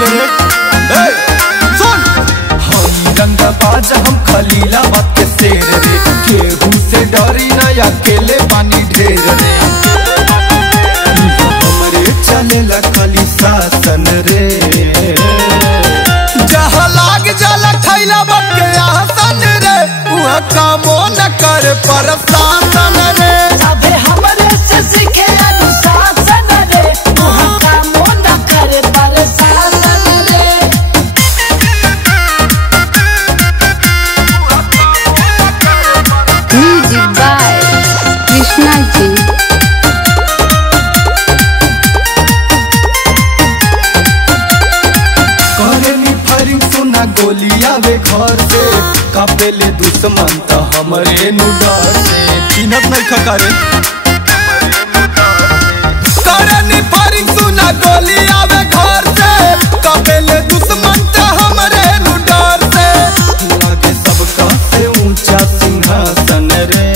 ले रे। सुन हम रंगबाज हम खलीलाबाद के शेर रे, केहू से डरी ना अकेले पानी ढेर रे। हमरे चलेला खाली शासन रे, जहाँ लाग जाला खैलाबाद के आसन रे, वहाँ कामो न कर प्रशासन रे। सबे हमरे से सीखे अनुशासन रे, वहाँ कामो न कर प्रशासन रे। Music by Krishna ji. करेली फायरिंग सुना गोली आवे घर से, कापेले दुश्मन तो हमरे नुडर से। चिन्हत नहीं खकारे करेली फायरिंग सुना गोली आवे घर से, कापेले दुश्मन तो हमरे नुडर से। लागे सबका से ऊंचा सिंहासन रे,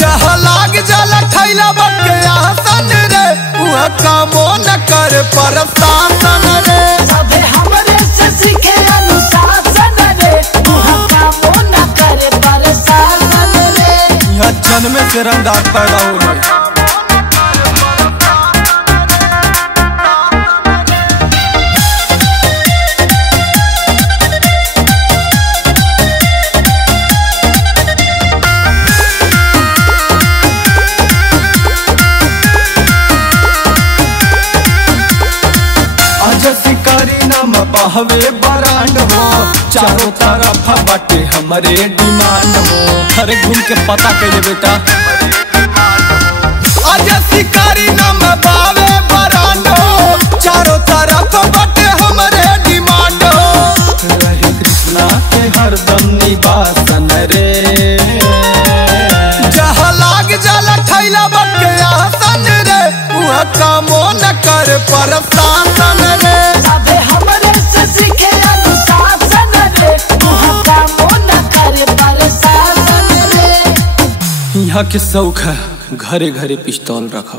जहाँ लाग जाला खैलाबाद के आसन रे, वहाँ कामो न कर प्रशासन रे। सबे हमरे से सीखे अनुशासन रे, वहाँ कामो न कर प्रशासन रे। यहाँ जन्म से रंगदार पैदा हो रहा है। आज शिकारी नाम बहवे बरांड हो, चारों तरफ बाटे हमारे डिमांड हो। अरे घूम के पता कैले बेटा, आज शिकारी नाम बहवे बरांड हो, चारों तरफ बाटे हमारे डिमांड हो। रहे कृष्णा के हरदम निवासन रे, जहाँ लाग जाला खैलाबाद के आसन रे, वहाँ कामो न कर प्रशासन रे। सबे हमरे से सीखे अनुशासन रे, वहाँ कामो न कर प्रशासन रे। यहाँ के शौक है घरे घरे पिस्तौल रखो।